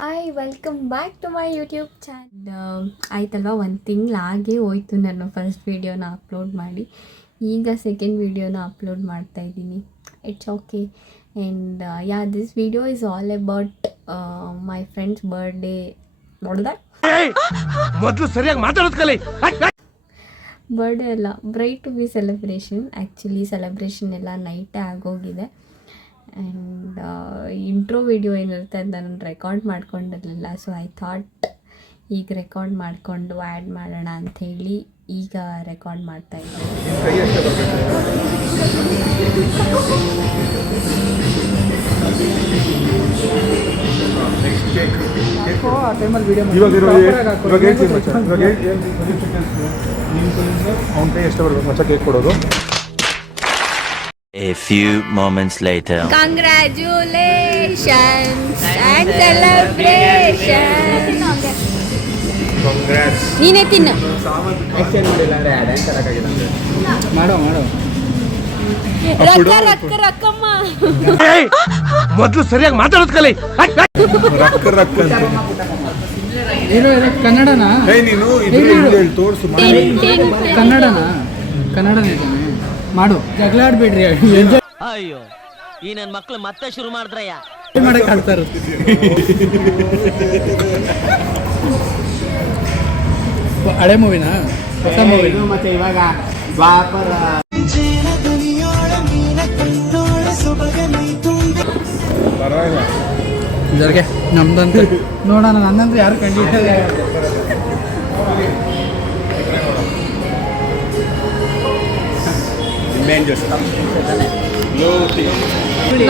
Hi, welcome back to my YouTube channel. ಆಯ್ತಲ್ವ, ಒಂದು ತಿಂಗಳಾಗೇ ಹೋಯ್ತು ನಾನು ಫಸ್ಟ್ ವೀಡಿಯೋನ ಅಪ್ಲೋಡ್ ಮಾಡಿ. ಈಗ ಸೆಕೆಂಡ್ ವೀಡಿಯೋನ ಅಪ್ಲೋಡ್ ಮಾಡ್ತಾಯಿದ್ದೀನಿ. It's okay. And this video is all about my friends birthday. ಮೊದಲು ಸರಿಯಾಗಿ ಮಾತಾಡೋದು ಕಲಿ. ಬರ್ಡೇ ಅಲ್ಲ, bright to be celebration. Actually celebration ಎಲ್ಲ ನೈಟೇ ಆಗೋಗಿದೆ. ಆ್ಯಂಡ್ ಇಂಟ್ರೋ ವಿಡಿಯೋ ಏನಿರುತ್ತೆ ಅಂತ ನಾನು ರೆಕಾರ್ಡ್ ಮಾಡ್ಕೊಂಡಿರಲಿಲ್ಲ. ಸೊ ಐ ಥಾಟ್ ಈಗ ರೆಕಾರ್ಡ್ ಮಾಡಿಕೊಂಡು ಆ್ಯಡ್ ಮಾಡೋಣ ಅಂಥೇಳಿ ಈಗ ರೆಕಾರ್ಡ್ ಮಾಡ್ತಾಯಿದ್ದೀನಿ. A few moments later. Congratulations and celebration. ನೀನೇ ತಿನ್ನು. ರಕ್ಕಮ್ಮ ಮೊದಲು ಸರಿಯಾಗಿ ಮಾತಾಡೋದು ಕಲಿ. ಕನ್ನಡನಾ ಕನ್ನಡನೇ ಮಾಡು, ಜಗಳ ಆಡ್ಬೇಡ್ರಿ. ಅಯ್ಯೋ, ಈ ನನ್ನ ಮಕ್ಳು ಮತ್ತೆ ಶುರು ಮಾಡಿದ್ರಯ್ಯ. ಮಾಡಕ್ ಆಡ್ತಾರ. ಹಳೆ ಮೂವಿನ ಹೊಸ ಮೂವಿ ಮತ್ತೆ ಇವಾಗ ಜರ್ಗೆ ನಮ್ದಂತ ನೋಡೋಣ. ನನ್ನಂದ್ರೆ ಯಾರು ಕಂಡಿಲ್ಲ.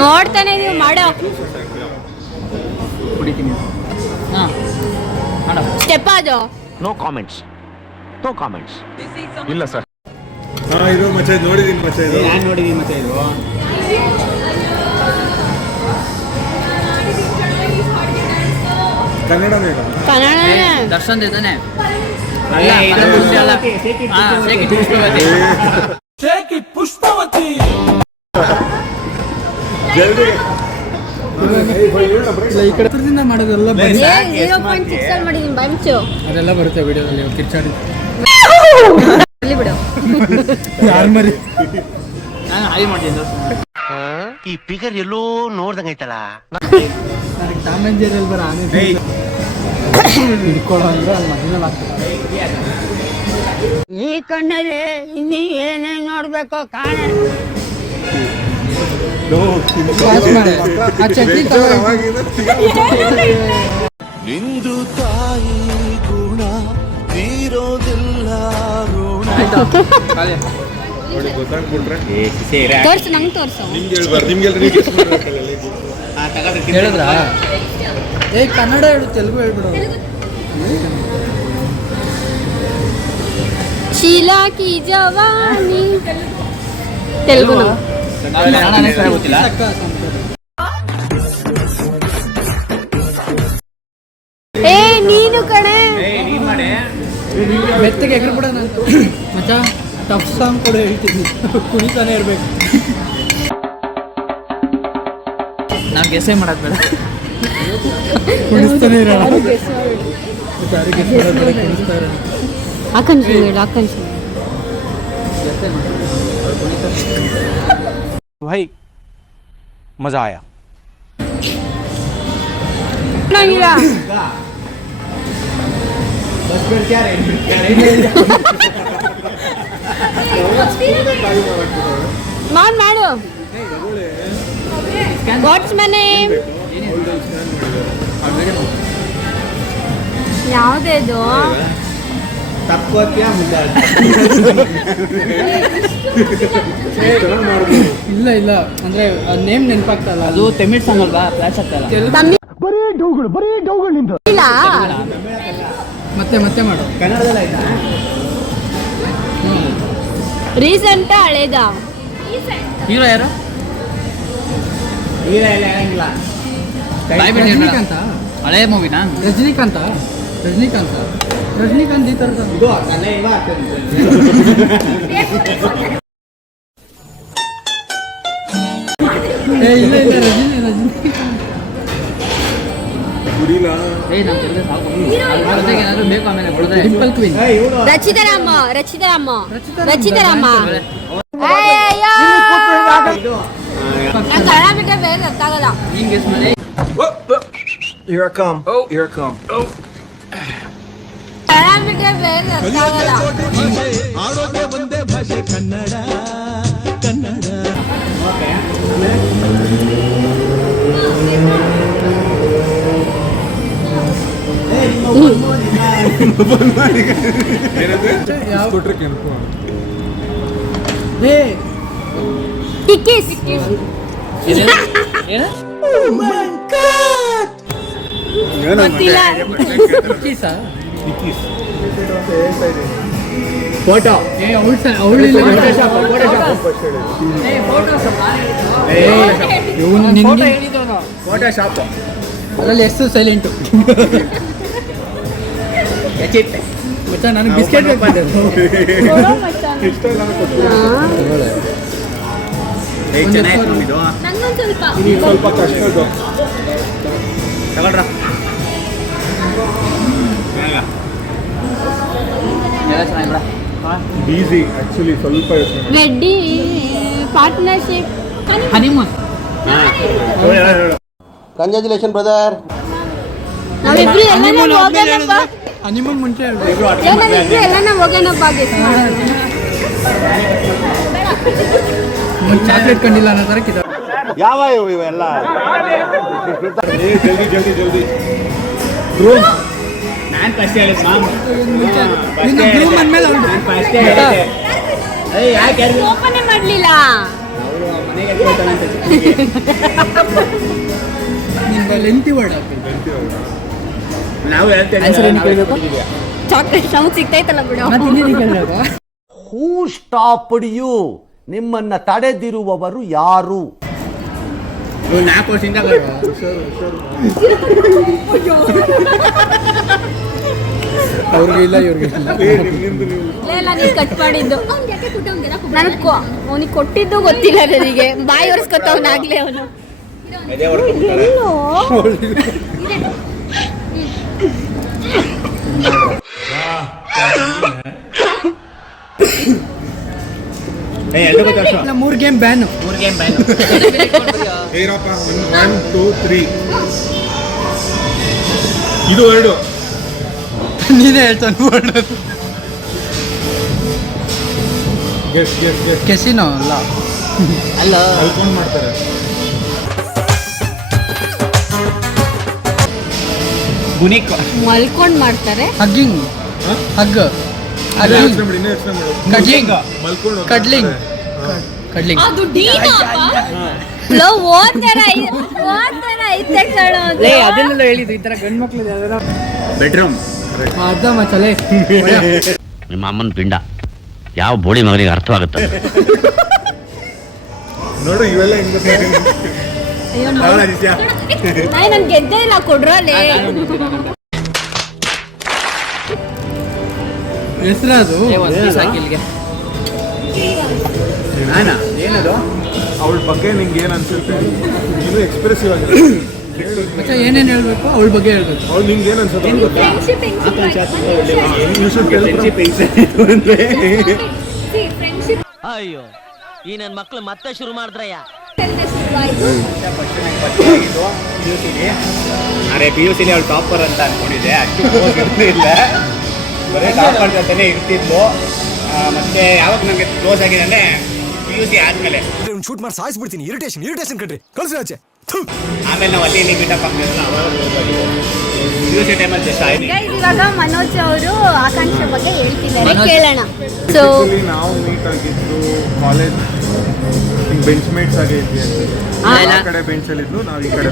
ನೋಡ್ತಾನೆ ನೀವು ಮಾಡೋ ಸ್ಟೆಪ್ ಅದು. No comments. No comments. ಇಲ್ಲ ಸರ್. ಇದು ಮಚ್ಚ ನೋಡಿದೀನಿ ಮಚ್ಚ, ಇದು ನಾನು ನೋಡಿದೀನಿ ಮಚ್ಚ. ಇದು ಕನ್ನಡನೇ ಕನ್ನಡನೇ. ದರ್ಶನ್ ಇದ್ದಾನೆ. ಪುಷ್ಪವತಿ ಜಲ್ದಿ ಈ ಕಡೆ ಮಾಡೋದೆಲ್ಲ 0.6 ಅಲ್ಲಿ ಮಾಡಿದೀನಿ ಬಂಚು. ಅದೆಲ್ಲ ಬರುತ್ತೆ ವಿಡಿಯೋದಲ್ಲಿ. ಕಿರ್ಚಾಡಿ ಬಿಡು. ಯಾರು ಮರಿ ಈ ಫಿಗರ್ ಎಲ್ಲೋ ನೋಡ್ದಂಗೈತಲ್ಲ. ನನಗೆ ಟಾಮ್ ಆ್ಯಂಡ್ ಜೆರ್ರಿಯಲ್ಲಿ ಬರೋ ಆನೆ ಹಿಡ್ಕೊಳ್ಳೋ ಅಂದ್ರೆ ಅಲ್ಲಿ ಮಧ್ಯದಲ್ಲಿ ಆಗ್ತದೆ. ಈ ಕಣ್ಣಲ್ಲಿ ಇನ್ನೀ ಏನೇನು ನೋಡ್ಬೇಕೋ ಕಾಣ. ಆ ಚಟ್ನಿ ನಿಂದು ತಾಯಿ ಗುಣ ತೀರೋದಿಲ್ಲ ಋಣ. ನೋಡಿ ಗೊತ್ತಾಗ್ಬಿಟ್ರೆ ತೋರ್ಸು, ನಂಗೆ ತೋರ್ಸು. ನಿಮ್ಗೆ ಹೇಳ್ಬಾರ್ದು, ನಿಮ್ಗೆಲ್ರಿ ಹೇಳಿದ್ರಾ? ಏ ಕನ್ನಡ ಹೇಳು, ತೆಲುಗು ಹೇಳ್ಬಿಡು. ಶೀಲಾ ಕಿ ಜವಾನಿ ತೆಲುಗು. ಏ ನೀನು ಕಣೆ ಮೆತ್ತಗೆ ಎಗ್ರು ಬಿಡೋಣ ಮಚ್ಚ. ಟಫ್ ಸಾಂಗ್ ಕೂಡ ಹೇಳ್ತೀನಿ, ಕುಣಿತಾನೆ ಇರ್ಬೇಕು. ನಾವು ಗೆಸೆ ಮಾಡೋದು ಬೇಡ, ಕುಣಿಸ್ತಾನೆ ಇರೋಣ. ಕುಣಿಸ್ತಾ ಇರೋಣ. भाई मजा आया. ಮಾಡು ಮಾಡು. What's my name? ಯಾವುದೇದು? ಇಲ್ಲ ಇಲ್ಲ ಅಂದ್ರೆ ನೇಮ್ ನೆನಪಾಗ್ತಲ್ಲ. ಅದು ತಮಿಳ್ ಸಾಂಗ್ ಅಲ್ವಾ, ಫ್ಲಾಶ್ ಆಗ್ತಲ್ಲ. ಇಲ್ಲ ಮತ್ತೆ ಮತ್ತೆ ಮಾಡು. ಕನ್ನಡದಲ್ಲಿ ಆಯ್ತಾ? ರೀಸೆಂಟ್ ಹಳೇದ? ಹೀರೋ ಯಾರು? ಹೀರೋ ಎಲ್ಲ ಹೇಳಂಗಿಲ್ಲ. ರಜನಿಕಾಂತ ಹಳೆ ಮೂವಿನಾ? ರಜನಿಕಾಂತ ಈ ಥರದ ಇಲ್ಲ ರಜನಿ ಕುಡಿಲಾ ನಮ್ಮ ಜೊತೆ ಸಾಕು ಜೊತೆಗೆ ಏನಾದ್ರು ಬೇಕು ಆಮೇಲೆ ಬಿಡೋದೇ ಡಿಂಪಲ್ ಕ್ವೀನ್ ರಚಿತಾರಾಮ ಕನ್ನಡ ಬಿಟ್ಟರೆ ಬೇರೆ ಗೊತ್ತಾಗಲ್ಲ. ಹಿಂಗೆ ಮಾಡಿ Here I come. Oh, here I come. Oh. Kannada ಬಿಟ್ಟರೆ ಬೇರೆ ಗೊತ್ತಾಗಲ್ಲ. ಕೊಟ್ರೆ ಕೆಂಪು ಟಿಕ್ಕೀಸ್ ಗೊತ್ತಿಲ್ಲ. ಫೋಟೋ ಅವಳಿಲ್ಲ ಫೋಟೋ ಶಾಪ್ ಅದರಲ್ಲಿ ಎಷ್ಟು ಸೈಲೆಂಟು ಮಚ್ಚ ನನಗೆ ಬಿಸ್ಕೆಟ್ ಬೇಕು ಇಷ್ಟ ಇಲ್ಲ ನಂಗೊಂದು ಸ್ವಲ್ಪ ಇದು ಸ್ವಲ್ಪ ಕಷ್ಟದ್ದು ತಗೊಳ್ರ ಎಲ್ಲ ಚೆನ್ನಾಗಿಲ್ಲ ಈಸಿ ಆಕ್ಚುಲಿ ಸ್ವಲ್ಪ ಯೋಚನೆ ಮಾಡಿ Reddy partnership honeymoon congratulation brother. ನಾವಿಬ್ರು ಎಲ್ಲಾನ ಹೋಗೋಣಪ್ಪ. ಹನಿಮೂನ್ ಮುಂಚೆ ನಾವಿಬ್ರು ಎಲ್ಲಾನ ಹೋಗೋಣಪ್ಪ ಗೆಸ್ಟ್ ಮಾಡೋಣ. ಚಾಕ್ಲೇಟ್ ಕಂಡಿಲ್ಲ ಅನ್ನೋ ಥರ ಕಿದ ಯಾವ ಇವೆಲ್ಲ ಜಲ್ದಿ ಜಲ್ದಿ ಜಲ್ದಿ ನಾನು ಫಸ್ಟ್ ಹೇಳಿದ್ ಮಾಮ್ ಗ್ರೂಮ್ ಅಂದಮೇಲೆ ಅವಳು ಓಪನ್ ಮಾಡ್ಲಿಲ್ಲ. ನಿಮ್ಗೆ ಲೆಂತಿ ವರ್ಡ್ ನಾವು ಆನ್ಸರ್ ಏನು ಕೇಳಬೇಕು ಚಾಕ್ಲೇಟ್ ನಮಗೆ ಸಿಗ್ತೈತಲ್ಲ ಬಿಡು. ಮತ್ತೆ ಇನ್ನೇನು ಕೇಳಬೇಕು ಹೂ ಸ್ಟಾಪ್ಡ್ ಯು? ನಿಮ್ಮನ್ನ ತಡೆದಿರುವವರು ಯಾರು? 4 ವರ್ಷದಿಂದ ಅವ್ರಿಗೆ ಇಲ್ಲ ಇವ್ರಿಗೆ ಇಲ್ಲ ನೀವು ಕಟ್ ಮಾಡಿದ್ದು ನನಗೆ ಅವನಿಗೆ ಕೊಟ್ಟಿದ್ದು ಗೊತ್ತಿಲ್ಲ ನನಗೆ. ಬಾಯಿ ಒರೆಸ್ಕೊತವನಾಗ್ಲೇ ಅವನು. ಇಲ್ಲ 3 ಗೇಮ್ ಬ್ಯಾನ್ ಏರಪ್ಪ 1 2 3 ಇದು 2 ನೀನೇ ಹೇಳ್ತಾನೆ word guess guess guess casino ಅಲ್ಲ ಅಲ್ಲ ಅಲ್ಕೊಂಡು ಮಾಡ್ತಾರೆ ಮಲ್ಕೊಂಡ್ ಮಾಡ್ತಾರೆ. ಹಗ್ಗಿಂಗ್ ಹಗ್ ಯೋಚನೆ ಮಾಡಿ ಇನ್ನೂ ಯೋಚನೆ ಮಾಡು ಕಡ್ಲಿಂಗ್ ಮಲ್ಕೊಂಡು ಕಡ್ಲಿಂಗ್ ಕಡ್ಲಿಂಗ್ ಅದು ಓದ್ತಾರ ಐತೆ ಕಣೋದು. ಅದನ್ನೆಲ್ಲ ಹೇಳಿದ್ದು ಈ ತರ ಗಂಡು ಮಕ್ಳು ಬೆಡ್ರೂಮ್ ಅರ್ಧ ಮಚ್ಚಲೆ ನಿಮ್ಮ ಅಮ್ಮನ ಪಿಂಡ ಯಾವ ಬೋಳಿ ಮಗನಿಗೆ ಅರ್ಥವಾಗುತ್ತೆ. ನೋಡು ಇವೆಲ್ಲ ಹಿಂಗ ನನ್ ಗೆದ್ದೆ ಇಲ್ಲ ಕೊಡ್ರಲ್ಲಿ. ಹೆಸರದು ಇಲ್ಲಿಗೆ ಏನದು ಅವಳ ಬಗ್ಗೆ ನಿಂಗೆ ಏನು ಅನ್ಸುತ್ತೆ? ನೀನು ಎಕ್ಸ್ಪ್ರೆಸಿವ್ ಆಗಿದೆ ಮತ್ತೆ ಏನೇನು ಹೇಳ್ಬೇಕು ಅವಳ ಬಗ್ಗೆ ಹೇಳ್ಬೇಕು. ಅವ್ಳು ನಿಂಗೆ ಏನು ಅನ್ಸುತ್ತೆ ಅಯ್ಯೋ ಈ ನನ್ನ ಮಕ್ಳು ಮತ್ತೆ ಶುರು ಮಾಡಿದ್ರಯ್ಯ. ಅರೆ PUC ಅವಳು ಟಾಪರ್ ಅಂತ ಅನ್ಕೊಂಡಿದ್ದೆ. ಅಷ್ಟು ಇಲ್ಲ, ಬರೀ ಟಾಪರ್ ಜೊತೆನೇ ಇರ್ತಿದ್ಲು. ಮತ್ತೆ ಯಾವಾಗ ನನಗೆ ಕ್ಲೋಸ್ ಆಗಿದೆ ಅಂದರೆ PUC ಆದಮೇಲೆ ಶೂಟ್ ಮಾಡಿ ಸಾಯಿಸ್ಬಿಡ್ತೀನಿ. ಇರಿಟೇಷನ್ ಕಣ್ರಿ, ಕಳ್ಸಿ ಆಚೆ. ಆಮೇಲೆ ನಾವು ಅಲ್ಲಿ ಇಲ್ಲಿ ಮೀಟಪ್ ಆಗ್ತಿರಲ್ಲ, ಅವಾಗ PUC ಟೈಮಲ್ಲಿ ಜಸ್ಟ್ ಆಯ್ತು. ಇವಾಗ ಮನೋಜ್ ಅವರು ಆಕಾಂಕ್ಷೆ ಬಗ್ಗೆ ಹೇಳ್ತಿದ್ದಾರೆ, ಕೇಳೋಣ. ಸೊ ನಾವು ಮೀಟ್ ಆಗಿದ್ದು ಕಾಲೇಜ್ ಬೆಂಚ್ ಮೇಟ್ಸ್ ಆಗೈತಿ ಅಂತ. ಆ ಕಡೆ ಬೆಂಚಲ್ಲಿ ಇದ್ಲು, ನಾವು ಈ ಕಡೆ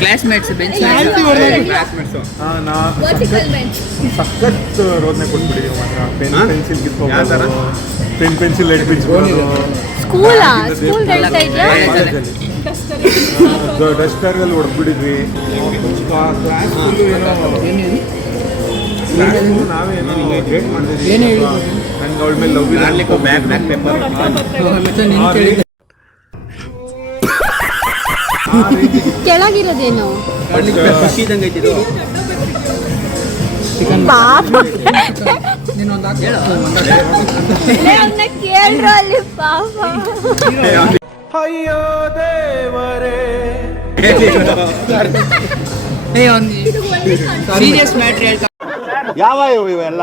ಕ್ಲಾಸ್ಮೇಟ್ಸ್ ಬೆಂಚ್ ಕ್ಲಾಸ್ಮೇಟ್ಸು. ನಾ ಸಖತ್ ರೋದನೆ ಕೊಟ್ಬಿಟ್ಟಿದ್ದೀವಿ ಮಾತ್ರ. ಪೆನ್ಸಿಲ್ ಕಿತ್ಕೊಂಡು ಪೆನ್ ಪೆನ್ಸಿಲ್ ಲೆಡ್ ಬಿಚ್ಕೊಂಡು ಸ್ಕೂಲ್ ಹೇಳ್ತಾ ಇದ್ಯಾ? ಡಸ್ಟರ್ಗಲ್ಲಿ ಹೊಡೆದ್ಬಿಟ್ಟಿದ್ವಿ. ಕ್ಲಾಸ್ ನಾವೇನೋ ಗ್ರೇಟ್ ಮಾಡಿದ್ವಿ. ಏನು ಹೇಳಿ ನನ್ಗೆ ಅವಳ ಮೇಲೆ ಲವ್ ಬ್ಯಾಕ್ ಪೇಪರ್ ಮತ್ತೆ ನೀನು ಕೇಳಿದ್ದೆ ಕೆಳಗಿರೋದೇನು ಖುಷಿ ಇದ್ದಂಗೆ ಐತಿ ಇದು ಚಿಕನ್ ಪಾಪ ನೀನೊಂದು ಹಾಕಿ ಅವ್ನ ಕೇಳ್ರು ಅಲ್ಲಿ ಪಾಪ ಅಯ್ಯೋ ದೇವರೇ. ಸೀರಿಯಸ್ ಮ್ಯಾಟ್ರ್ ಹೇಳ್ತಾ ಯಾವ ಇವೆಲ್ಲ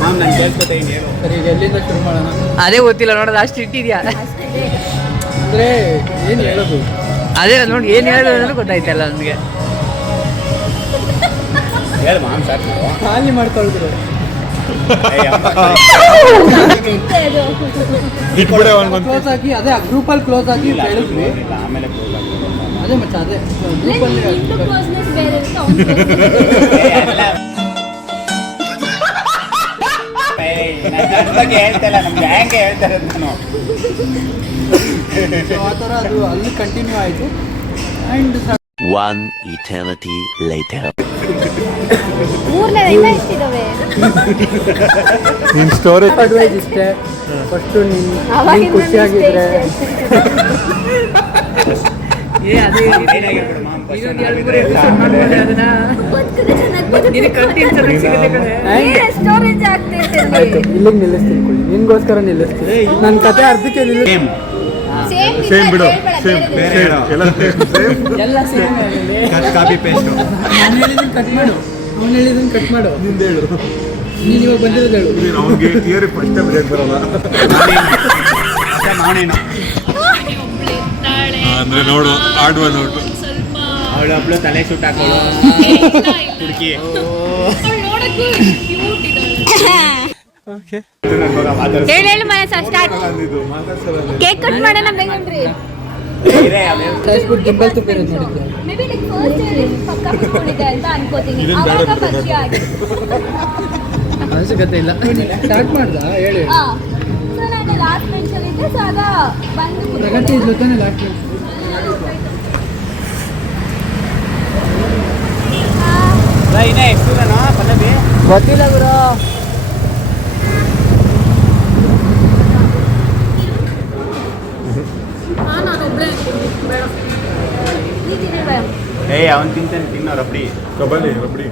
ಮ್ಯಾಮ್ ನಾನು ಕೇಳ್ಸ್ಕೊತಾ ಇದ್ದೀನಿ ಹೇಳು. ಸರಿ ಈಗ ಎಲ್ಲಿಂದ ಶುರು ಮಾಡೋಣ ಅದೇ ಗೊತ್ತಿಲ್ಲ ನೋಡೋದು ಅಷ್ಟು ಇಟ್ಟಿದ್ಯಾ ಅಂದರೆ ಏನು ಹೇಳೋದು ಅದೇ ನೋಡಿ ಏನು ಹೇಳೋದು ಅನ್ನೋದು ಗೊತ್ತಾಯ್ತಲ್ಲ ನನಗೆ ಹೇಳು ಮ್ಯಾಮ್ ಸಾಕು. ಖಾಲಿ ಮಾಡ್ಕೊಳ್ದ್ರು ಬಿಟ್ಬಿಡೆ ಒಂದೊಂದು ಕ್ಲೋಸ್ ಆಗಿ ಅದೇ ಗ್ರೂಪಲ್ಲಿ ಕ್ಲೋಸ್ ಆಗಿ ಹೇಳಿದ್ವಿ ಆಮೇಲೆ close ಆಗ್ಬೋದು. ಅದೇ ಮಚ್ಚ ಅದೇ ಗ್ರೂಪಲ್ಲಿ ಕ್ಲೋಸ್ನೆಸ್ ಬೇರೆ ಇರುತ್ತೆ, ಅವ್ನ್ ನನ್ನ ಬಗ್ಗೆ ಹೇಳ್ತಾ ಇಲ್ಲ, ನಮ್ಗೆ ಹ್ಯಾಂಗೆ ಹೇಳ್ತಾ ಇರೋದು ನಾನು. ಸೊ ಆ ಥರ ಅದು ಅಲ್ಲಿ ಕಂಟಿನ್ಯೂ ಆಯಿತು ಆ್ಯಂಡ್ One eternity later. ಮೂರನೇ ಇನ್ನ ಎಷ್ಟಿದಾವೆ ನಿನ್ನ ಸ್ಟೋರಿ ಅಡ್ವೈಸ್ ಇಷ್ಟೇ ಫಸ್ಟು ನೀನು ಅವಾಗಿಂದ ಖುಷಿಯಾಗಿದ್ರೆ ಅದೇ ಏನಾಗಿರ್ಬೋದು ಮ್ಯಾಮ್ first ಇನ್ನೊಂದು ನಾವಿದ್ರೆ 2-3 ಎಪಿಸೋಡ್ ಮಾಡ್ಕೊಂಡ್ರೆ ಅದನ್ನ ನಿನಗೆ ಕಂಟೆಂಟ್ ಚೆನ್ನಾಗಿ ಸಿಗುತ್ತೆ ಕಣೆ ಸ್ಟೋರೇಜ್ ಆಗ್ತೈತೆ ಆಯ್ತು ಇಲ್ಲಿಗೆ ನಿಲ್ಲಿಸ್ತೀನಿ ಕೊಡಿ ನಿನ್ಗೋಸ್ಕರ ನಿಲ್ಲಿಸ್ತೀನಿ ನನ್ನ ಕತೆ ಅರ್ಧಕ್ಕೆ ನಿಲ್ಲಿಸ್ತೀನಿ ಸೇಮ್ ಬಿಡು ಸೇಮ್ ಎಲ್ಲ ಸೇಮ್ ಎಲ್ಲ ಸೇಮ್ ಕಾಪಿ ಪೇಸ್ಟು. ನಾನು ಹೇಳಿದ್ದನ್ನು ಕಟ್ ಮಾಡು ಅವ್ನು ಹೇಳಿದ್ದನ್ನು ಕಟ್ ಮಾಡು ನಿಂದ ಹೇಳು ನೀನು ಇವಾಗ ಬಂದಿರೋದು ಹೇಳು ನೀನು ಅವ್ನಿಗೆ ಥಿಯರಿ ಫಸ್ಟ್ ಟೈಮ್ ಬರಲ್ಲ ನಾನೇನು ಅಂದ್ರೆ ನೋಡು ಆಡುವ ನೋಡು ಅವಳು ಒಬ್ಳು ತಲೆ ಸುಟ್ಟು ಹಾಕೋಳು ಹುಡುಕಿ. ಹೇಳಿ ಮನಸ್ಸು ಸ್ಟಾರ್ಟ್ ಕೇಕ್ ಕಟ್ ಮಾಡೋಣ ಬೇಗನ್ರಿ ಕಳಿಸ್ಬಿಟ್ಟು ಡಿಂಬಲ್ ತುಪ್ಪಿರೋದು ನೋಡಿದ್ದೆ may be like first year ಪಕ್ಕ ಬಿಟ್ಕೊಂಡಿದೆ ಅಂತ ಅನ್ಕೋತೀನಿ ಅವಾಗ ಪರಿಚಯ ಆಗಿದೆ ಅವಶ್ಯಕತೆ ಇಲ್ಲ ಸ್ಟಾರ್ಟ್ ಮಾಡ್ದ ಹೇಳಿ ಹಾ ಸೊ ನಾನು ಲಾಸ್ಟ್ ಬೆಂಚಲ್ಲಿ ಇದ್ದೆ ಸೊ ಆಗ ಬಂದು ಪ್ರಗತಿ ಜೊತೆನೆ ಲಾಸ್ಟ್ ಇನ್ನೇ ಎಷ್ಟು ದೂರನಾ ಪಲ್ಲವಿ? ಗೊತ್ತಿಲ್ಲ ಗುರು ನೀ ತಿನ್ನಿ ಏಯ್ ಅವ್ನು ತಿಂತಾನೆ ತಿನ್ನೋ ರಬ್ಡಿ ಕಬಡ್ಡಿ ರಬಡಿ